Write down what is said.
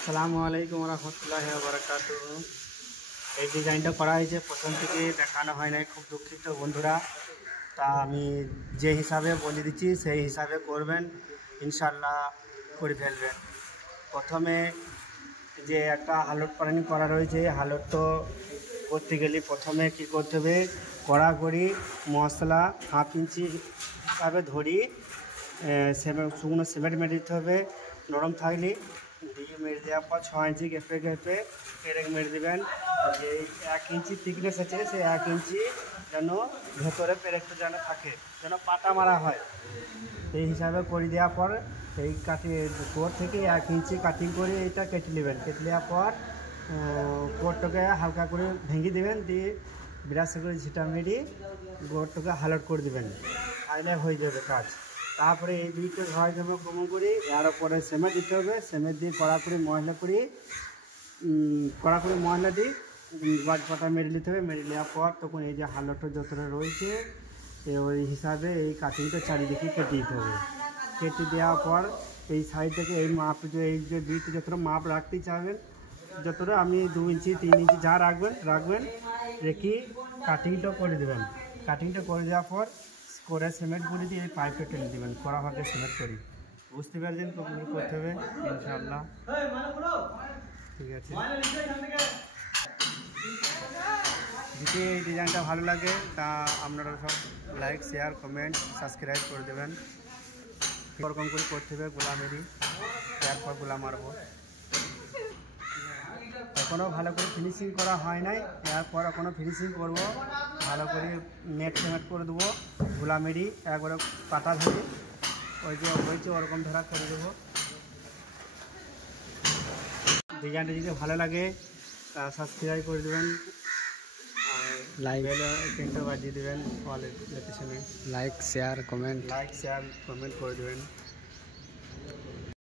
আসসালামু আলাইকুম রহমতুল্লাহি ওয়া বারাকাতুহু। এই ডিজাইনটা করা হয়েছে, প্রথম থেকে দেখানো হয় নাই, খুব দুঃখিত বন্ধুরা। তা আমি যে হিসাবে বলে দিচ্ছি সেই হিসাবে করবেন, ইনশাল্লাহ করে ফেলবেন। প্রথমে যে একটা হালট পানি করা রয়েছে, হালট তো করতে গেলে প্রথমে কী করতে হবে, কড়াকড়ি মশলা হাফ ইঞ্চি হিসাবে ধরি শুকনো সিমেন্ট মেরে দিতে হবে, নরম থাকলে দিয়ে মেরে দেওয়ার পর 6 ইঞ্চি গেপে গেপে পেরেক মেরে দেবেন। যে 1 ইঞ্চি থিকনেস আছে সেই 1 ইঞ্চি যেন ভেতরে পেরেকটা যেন থাকে, যেন পাটা মারা হয়, এই হিসাবে করে দেওয়ার পর এই কোর থেকে 1 ইঞ্চি কাটিং করে এইটা কেটে নেবেন। কেটে নেওয়ার পর কোরটাকে হালকা করে ভেঙে দেবেন, দিয়ে বিরাসে করে ঝিটা মেরিয়ে গোড়টাকে হালট করে দেবেন, তাহলে হয়ে যাবে কাজ। তারপরে এই দুইটা ঘর দেবো কমন করি, এর উপরে সিমেন্ট দিতে হবে, সিমেন্ট দিয়ে কড়া করে মশলা দিয়ে গাছ পাতা মেরে নিতে হবে। মেরে নেওয়ার পর তখন এই যে হালটটা যতটা রয়েছে ওই হিসাবে এই কাটিংটা চারিদিকে কেটে দিতে হবে। কেটে দেওয়ার পর এই সাইড থেকে এই মাপ, এই যে দুইটা যতটা মাপ রাখতে চাইবেন, যতটা আপনি 2 ইঞ্চি 3 ইঞ্চি যা রাখবেন রেখে কাটিংটা করে দেবেন। কাটিংটা করে দেওয়ার পর করে সিমেন্ট করে দিয়ে এই পাইপটা টেনে দেবেন, কড়া ভাগে সিমেন্ট করি। বুঝতে পারছেন কখন করতে হবে, ইনশাআল্লাহ ঠিক আছে। যদি এই ডিজাইনটা ভালো লাগে তা আপনারা সব লাইক শেয়ার কমেন্ট সাবস্ক্রাইব করে দেবেন। এরকম করে করতে হবে, গোলা মেরি এরপর গোলা মারব। এখনও ভালো করে ফিনিশিং করা হয় নাই, এরপর এখনও ফিনিশিং করব, ভালো করে নেট সিমেন্ট করে দেবো, গোলা মেরি একবারে পাতা ধরে ওই যে হয়েছে ওরকম ধরা করে দেবো। ডিজাইনটা যদি ভালো লাগে তা সাবস্ক্রাইব করে দেবেন, আর লাইক বাজিয়ে দেবেন, অল লোকেশনে লাইক শেয়ার কমেন্ট করে দেবেন।